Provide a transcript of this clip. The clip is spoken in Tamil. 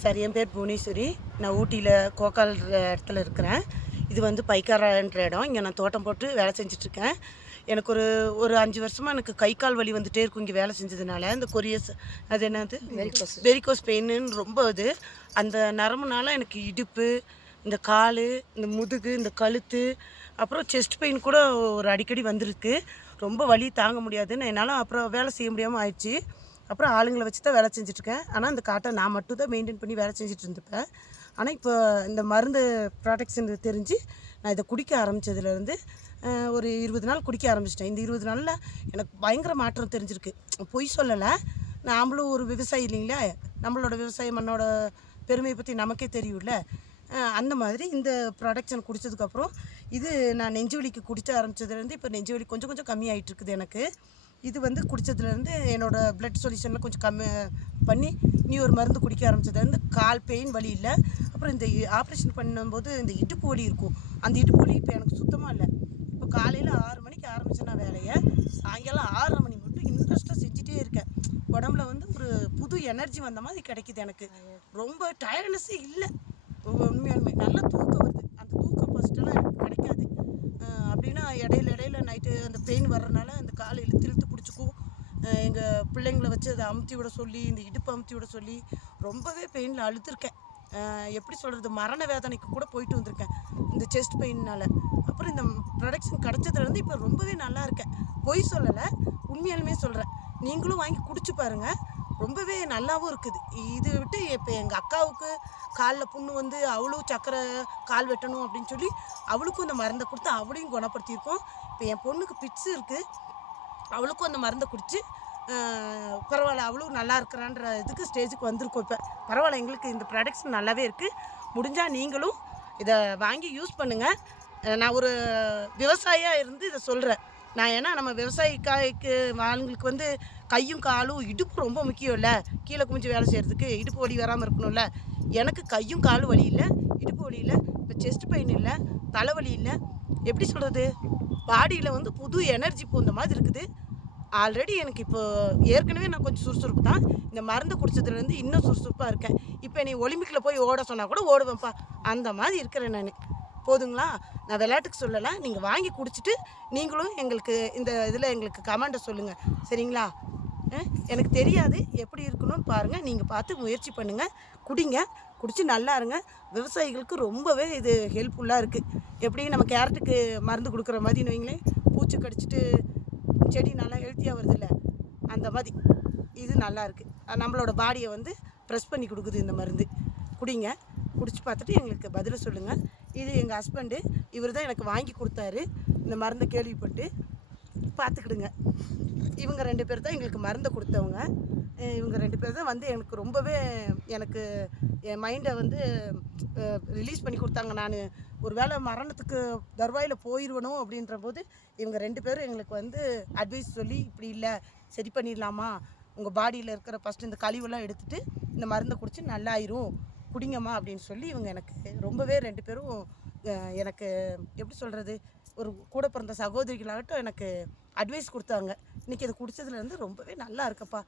சார், என் பேர் புவனேஸ்வரி. நான் ஊட்டியில் கோக்கால் இடத்துல இருக்கிறேன். இது வந்து பைக்காரான்ற இடம். இங்கே நான் தோட்டம் போட்டு வேலை செஞ்சிட்ருக்கேன். எனக்கு ஒரு ஒரு 5 வருஷமாக எனக்கு கை கால் வலி வந்துகிட்டே இருக்கும் இங்கே வேலை செஞ்சதுனால. இந்த கொரியஸ் அது என்னது வெரிகோஸ் பெயின்னு ரொம்ப இது. அந்த நரம்புனால எனக்கு இடுப்பு, இந்த கால், இந்த முதுகு, இந்த கழுத்து, அப்புறம் செஸ்ட் பெயின் கூட ஒரு அடிக்கடி வந்திருக்கு. ரொம்ப வலி தாங்க முடியாதுன்னு என்னால் அப்புறம் வேலை செய்ய முடியாமல் ஆயிடுச்சு. அப்புறம் ஆளுங்களை வச்சு தான் வேலை செஞ்சுட்ருக்கேன். ஆனால் அந்த காட்டை நான் மட்டும் தான் மெயின்டைன் பண்ணி வேலை செஞ்சுட்டு இருந்துப்பேன். ஆனால் இப்போ இந்த மருந்து ப்ராடக்ட்ஸ் தெரிஞ்சு நான் இதை குடிக்க ஆரம்பித்ததுலேருந்து ஒரு 20 நாள் குடிக்க ஆரம்பிச்சிட்டேன். இந்த 20 நாளில் எனக்கு பயங்கர மாற்றம் தெரிஞ்சிருக்கு. பொய் சொல்லலை, நாமளும் ஒரு விவசாயி இல்லைங்களா, நம்மளோட விவசாய மண்ணோட பெருமையை பற்றி நமக்கே தெரியும்ல. அந்த மாதிரி இந்த ப்ராடக்ட்ஸ் குடித்ததுக்கப்புறம் இது நான் நெஞ்சு வலிக்கு குடிக்க ஆரம்பித்ததுலேருந்து இப்போ நெஞ்சு வலி கொஞ்சம் கொஞ்சம் கம்மியாகிட்டு இருக்குது எனக்கு. இது வந்து குடித்ததுலேருந்து என்னோடய ப்ளட் சொல்யூஷனில் கொஞ்சம் கம்மி பண்ணி நீ ஒரு மருந்து குடிக்க ஆரம்பித்ததுலேருந்து கால் பெயின் வலி இல்லை. அப்புறம் இந்த ஆப்ரேஷன் பண்ணும்போது இந்த இடுப்பு வலி இருக்கும், அந்த இடுப்பு வலி இப்போ எனக்கு சுத்தமாக இல்லை. இப்போ காலையில் 6 மணிக்கு ஆரம்பித்தேன்னா வேலையை சாயங்காலம் 6:30 மணி மட்டும் இன்ட்ரெஸ்ட்டாக செஞ்சுட்டே இருக்கேன். உடம்புல வந்து ஒரு புது எனர்ஜி வந்த மாதிரி கிடைக்கிது எனக்கு. ரொம்ப டயர்ட்னஸ்ஸே இல்லை. உண்மையாலுமே நல்லா தூக்கம் வருது. அந்த தூக்கம் ஃபஸ்ட்டெல்லாம் எனக்கு கிடைக்காது. அப்படின்னா இடையில நைட்டு அந்த பெயின் வர்றதுனால அந்த காலை இழுத்து பிடிச்சிக்கும். எங்கள் பிள்ளைங்களை வச்சு அதை அமுத்தி விட சொல்லி, இந்த இடுப்பு அமுத்தி விட சொல்லி ரொம்பவே பெயினில் அழுதுருக்கேன். எப்படி சொல்கிறது, மரண வேதனைக்கு கூட போயிட்டு வந்திருக்கேன் இந்த செஸ்ட் பெயின்னால். அப்புறம் இந்த ப்ரொடக்ஷன் கிடச்சதுலேருந்து இப்போ ரொம்பவே நல்லா இருக்கேன். பொய் சொல்லலை, உண்மையாலுமே சொல்கிறேன். நீங்களும் வாங்கி குடிச்சு பாருங்கள், ரொம்பவே நல்லாவும் இருக்குது. இது விட்டு இப்போ எங்கள் அக்காவுக்கு காலில் புண்ணு வந்து அவளும் சக்கரை கால் வெட்டணும் அப்படின்னு சொல்லி அவளுக்கும் அந்த மருந்தை கொடுத்து அவளையும் குணப்படுத்தியிருக்கோம். இப்போ என் பொண்ணுக்கு பிட்ஸு இருக்குது, அவளுக்கும் அந்த மருந்தை குடித்து பரவாயில்ல, அவளும் நல்லா இருக்கிறான்ற இதுக்கு ஸ்டேஜுக்கு வந்திருக்கோம். இப்போ பரவாயில்ல, எங்களுக்கு இந்த ப்ராடக்ட்ஸ் நல்லாவே இருக்குது. முடிஞ்சால் நீங்களும் இதை வாங்கி யூஸ் பண்ணுங்கள். நான் ஒரு விவசாயியாக இருந்து இதை சொல்கிறேன். நான் ஏன்னா நம்ம விவசாயிக்கு ஆளுங்களுக்கு வந்து கையும் காலும் இடுப்பு ரொம்ப முக்கியம் இல்லை, கீழே குமிஞ்சு வேலை செய்கிறதுக்கு இடுப்பு வலி வராமல் இருக்கணும்ல. எனக்கு கையும் காலும் வலி இல்லை, இடுப்பு வலி இல்லை, இப்போ செஸ்ட் பெயின் இல்லை, தலைவலி இல்லை. எப்படி சொல்கிறது, பாடியில் வந்து புது எனர்ஜி போந்த மாதிரி இருக்குது. ஆல்ரெடி எனக்கு இப்போ ஏற்கனவே நான் கொஞ்சம் சுறுசுறுப்பு தான். இந்த மருந்து குடிச்சதுலேருந்து இன்னும் சுறுசுறுப்பாக இருக்கேன். இப்போ நீ ஒலிம்பிக்கில் போய் ஓட சொன்னால் கூட ஓடுவேன்ப்பா, அந்த மாதிரி இருக்கிறேன் நான். போதுங்களா, நான் விளையாட்டுக்கு சொல்லலை. நீங்கள் வாங்கி குடிச்சிட்டு நீங்களும் எங்களுக்கு இந்த இதில் எங்களுக்கு கமெண்ட்டை சொல்லுங்கள், சரிங்களா? எனக்கு தெரியாது, எப்படி இருக்கணும்னு பாருங்கள், நீங்கள் பார்த்து முயற்சி பண்ணுங்கள், குடிங்க, குடித்து நல்லா இருங்க. விவசாயிகளுக்கு ரொம்பவே இது ஹெல்ப்ஃபுல்லாக இருக்குது. எப்படி நம்ம கேரட்டுக்கு மருந்து கொடுக்குற மாதிரின்னு வைங்களேன், பூச்சி கடிச்சிட்டு செடி நல்லா ஹெல்த்தியாக வருதில்ல, அந்த மாதிரி இது நல்லா இருக்குது. நம்மளோட பாடியை வந்து ப்ரெஸ் பண்ணி கொடுக்குது இந்த மருந்து. குடிங்க, குடிச்சு பார்த்துட்டு எங்களுக்கு பதிலை சொல்லுங்கள். இது எங்கள் ஹஸ்பண்டு, இவர் தான் எனக்கு வாங்கி கொடுத்தாரு இந்த மருந்தை. கேள்விப்பட்டு பார்த்துக்கிடுங்க. இவங்க 2 பேர் தான் எங்களுக்கு மருந்தை கொடுத்தவங்க. இவங்க 2 பேர் தான் வந்து எனக்கு ரொம்பவே எனக்கு என் மைண்டை வந்து ரிலீஸ் பண்ணி கொடுத்தாங்க. நான் ஒரு வேளை மரணத்துக்கு தருவாயில் போயிடுவணும் அப்படின்ற போது இவங்க 2 பேரும் எங்களுக்கு வந்து அட்வைஸ் சொல்லி, இப்படி இல்லை, சரி பண்ணிடலாமா, உங்கள் பாடியில் இருக்கிற ஃபஸ்ட்டு இந்த கழிவெல்லாம் எடுத்துகிட்டு இந்த மருந்தை குடிச்சு நல்லாயிரும், குடிங்கம்மா அப்படின்னு சொல்லி இவங்க எனக்கு ரொம்பவே 2 பேரும் எனக்கு எப்படி சொல்கிறது, ஒரு கூட பிறந்த சகோதரிகளாகட்டும் எனக்கு அட்வைஸ் கொடுத்தாங்க. இன்றைக்கி இதை குடித்ததுலேருந்து ரொம்பவே நல்லா இருக்கப்பா.